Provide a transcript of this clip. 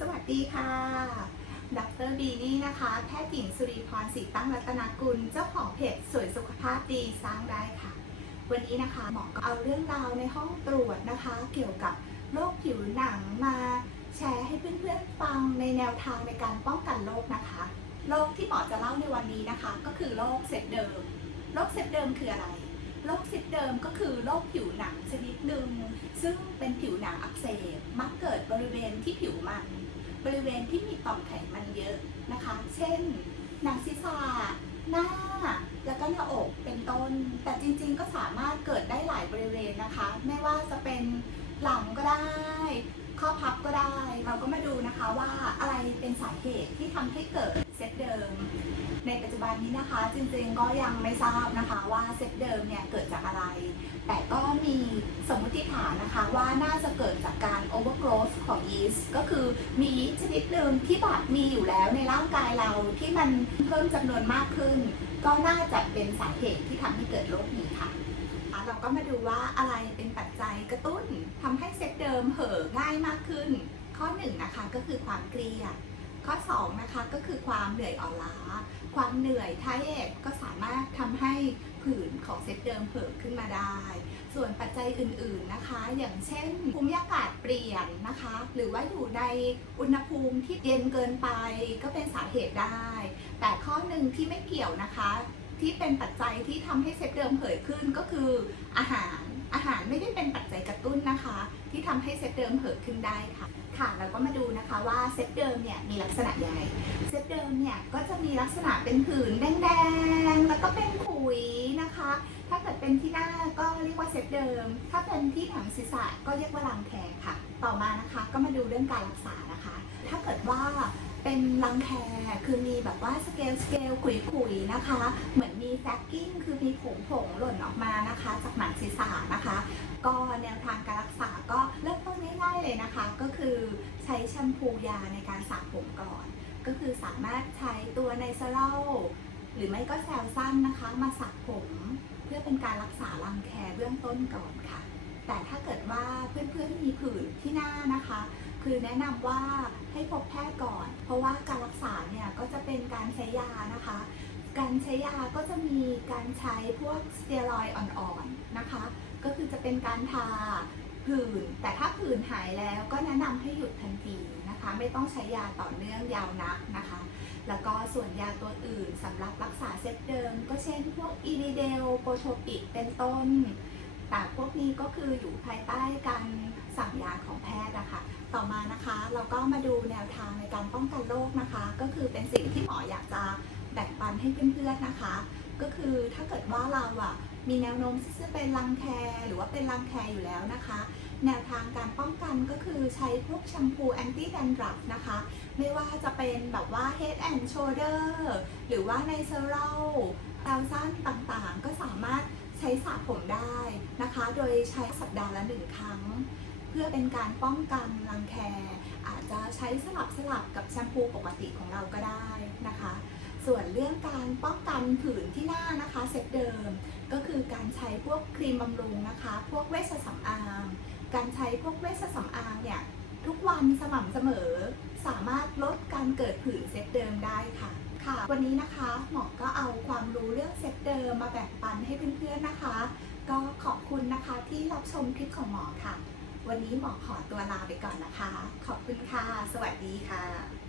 สวัสดีค่ะ ดรบีนี่นะคะ แพทย์หญิงสุริพรศรีตั้งรัตนกุล เจ้าของเพจสวยสุขภาพดีสร้างได้ค่ะ วันนี้นะคะหมอก็เอาเรื่องราวในห้องตรวจนะคะ เกี่ยวกับโรคผิวหนังมาแชร์ให้เพื่อนๆฟังในแนวทางในการป้องกันโรคนะคะ โรคที่หมอจะเล่าในวันนี้นะคะ ก็คือโรคเซตเดิม โรคเซตเดิมคืออะไร โรคเซตเดิมก็คือโรคผิวหนังชนิดหนึ่งซึ่งเป็นผิวหนังอักเสบมักเกิดบริเวณที่ผิวมัน บริเวณที่มีต่อมไขมันเยอะนะคะ เช่น หนังศีรษะ หน้า แล้วก็หน้าอกเป็นต้น แต่จริงๆก็สามารถเกิดได้หลายบริเวณนะคะ ไม่ว่าจะเป็นหลังก็ได้ ข้อพับก็ได้ เราก็มาดูนะคะว่าอะไรเป็นสาเหตุที่ทำให้เกิดเซตเดิม ในปัจจุบันนี้นะคะ จริงๆก็ยังไม่ทราบนะคะว่าเซตเดิมเนี่ยเกิดจากอะไร แต่ก็ ฐานนะคะว่าน่าจะเกิดจากการ overgrowth ของยีสต์ก็คือมียีสต์ชนิดหนึ่งที่แบบมีอยู่แล้วในร่างกายเราที่มันเพิ่มจำนวนมากขึ้น ก็น่าจะเป็นสาเหตุที่ทำให้เกิดโรคนี้ค่ะ เราก็มาดูว่าอะไรเป็นปัจจัยกระตุ้นทำให้เซตเดิมเห่อง่ายมากขึ้น ข้อ1นงนะคะก็คือความเครียด ข้อ2นะคะก็คือความเหนื่อยอ่อนล้า ความเหนื่อยท้ายเอกก็สามารถทำให้ผื่นของเซตเดิมเพิ่มขึ้นมาได้ ส่วนปัจจัยอื่นๆนะคะ อย่างเช่นภูมิอากาศเปลี่ยนนะคะ หรือว่าอยู่ในอุณหภูมิที่เย็นเกินไปก็เป็นสาเหตุได้ แต่ข้อหนึ่งที่ไม่เกี่ยวนะคะ ที่เป็นปัจจัยที่ทำให้เซตเดิมเผยขึ้นก็คืออาหาร หารไม่ได้เป็นปัจจัยกระตุ้นนะคะ ที่ทำให้เซตเดิมเผยขึ้นได้ค่ะ ค่ะเราก็มาดูนะคะว่าเซตเดิมเนี่ยมีลักษณะยังไงเซตเดิมเนี่ยก็จะมีลักษณะเป็นผื่นแดงๆแล้วก็เป็นขุยนะคะ ถ้าเกิดเป็นที่หน้าก็เรียกว่าเซตเดิม ถ้าเป็นที่หนังศีรษะก็เรียกว่ารังแคค่ะ ต่อมานะคะก็มาดูเรื่องการรักษานะคะ ถ้าเกิดว่า เป็นรังแคคือมีแบบว่าสเกลสเกลขุยๆนะคะ เหมือนมีแฟกกิ้งคือมีผงผงหล่นออกมานะคะ จากหนังศีรษะนะคะ ก็แนวทางการรักษาก็เริ่มต้นง่ายๆเลยนะคะ ก็คือใช้แชมพูยาในการสระผมก่อน ก็คือสามารถใช้ตัวไนซาเล่หรือไม่ก็แซลสั้นนะคะ มาสระผม เพื่อเป็นการรักษารังแคเบื้องต้นก่อนค่ะ แต่ถ้าเกิดว่าเพื่อนๆมีผื่นที่หน้านะคะ คือแนะนำว่าให้พบแพทย์ก่อน เพราะว่าการรักษาเนี่ยก็จะเป็นการใช้ยานะคะ การใช้ยาก็จะมีการใช้พวกสเตียรอยอ่อนๆนะคะ ก็คือจะเป็นการทาผื่น แต่ถ้าผื่นหายแล้วก็แนะนำให้หยุดทันทีนะคะ ไม่ต้องใช้ยาต่อเนื่องยาวนักนะคะ แล้วก็ส่วนยาตัวอื่นสำหรับรักษาเซตเดิม ก็เช่นพวกอีริเดลโปรโทปิกเป็นต้น แต่พวกนี้ก็คืออยู่ภายใต้การสั่งยาของแพทย์นะคะ ต่อมานะคะเราก็มาดูแนวทางในการป้องกันโรคนะคะ ก็คือเป็นสิ่งที่หมออยากจะแบ่งปันให้เพื่อนๆนะคะ ก็คือถ้าเกิดว่าเราอะมีแนวโน้มที่จะเป็นรังแคหรือว่าเป็นรังแคอยู่แล้วนะคะ แนวทางการป้องกันก็คือใช้พวกแชมพูแอนตี้แดนดรัฟนะคะ ไม่ว่าจะเป็นแบบว่า Head and Shoulder หรือว่าในเซรัลแอลซันต่างๆ ก็สามารถ ช้สระผมได้นะคะ โดยใช้สัปดาห์ละหนึ่งครั้ง เพื่อเป็นการป้องกันรังแค อาจจะใช้สลับสลับกับแชมพูปกติของเราก็ได้นะคะ ส่วนเรื่องการป้องกันผื่นที่หน้านะคะเซตเดิม ก็คือการใช้พวกครีมบำรุงนะคะ พวกเวชสำอาง การใช้พวกเวชสำอางเนี่ยทุกวันสม่ำเสมอ สามารถลดการเกิดผื่นเซตเดิมได้ค่ะ ค่ะ วันนี้นะคะหมอก็เอาความรู้เรื่องเซตเดิมมาแบ่งปันให้เพื่อนๆนะคะ ก็ขอบคุณนะคะที่รับชมคลิปของหมอค่ะ วันนี้หมอขอตัวลาไปก่อนนะคะ ขอบคุณค่ะ สวัสดีค่ะ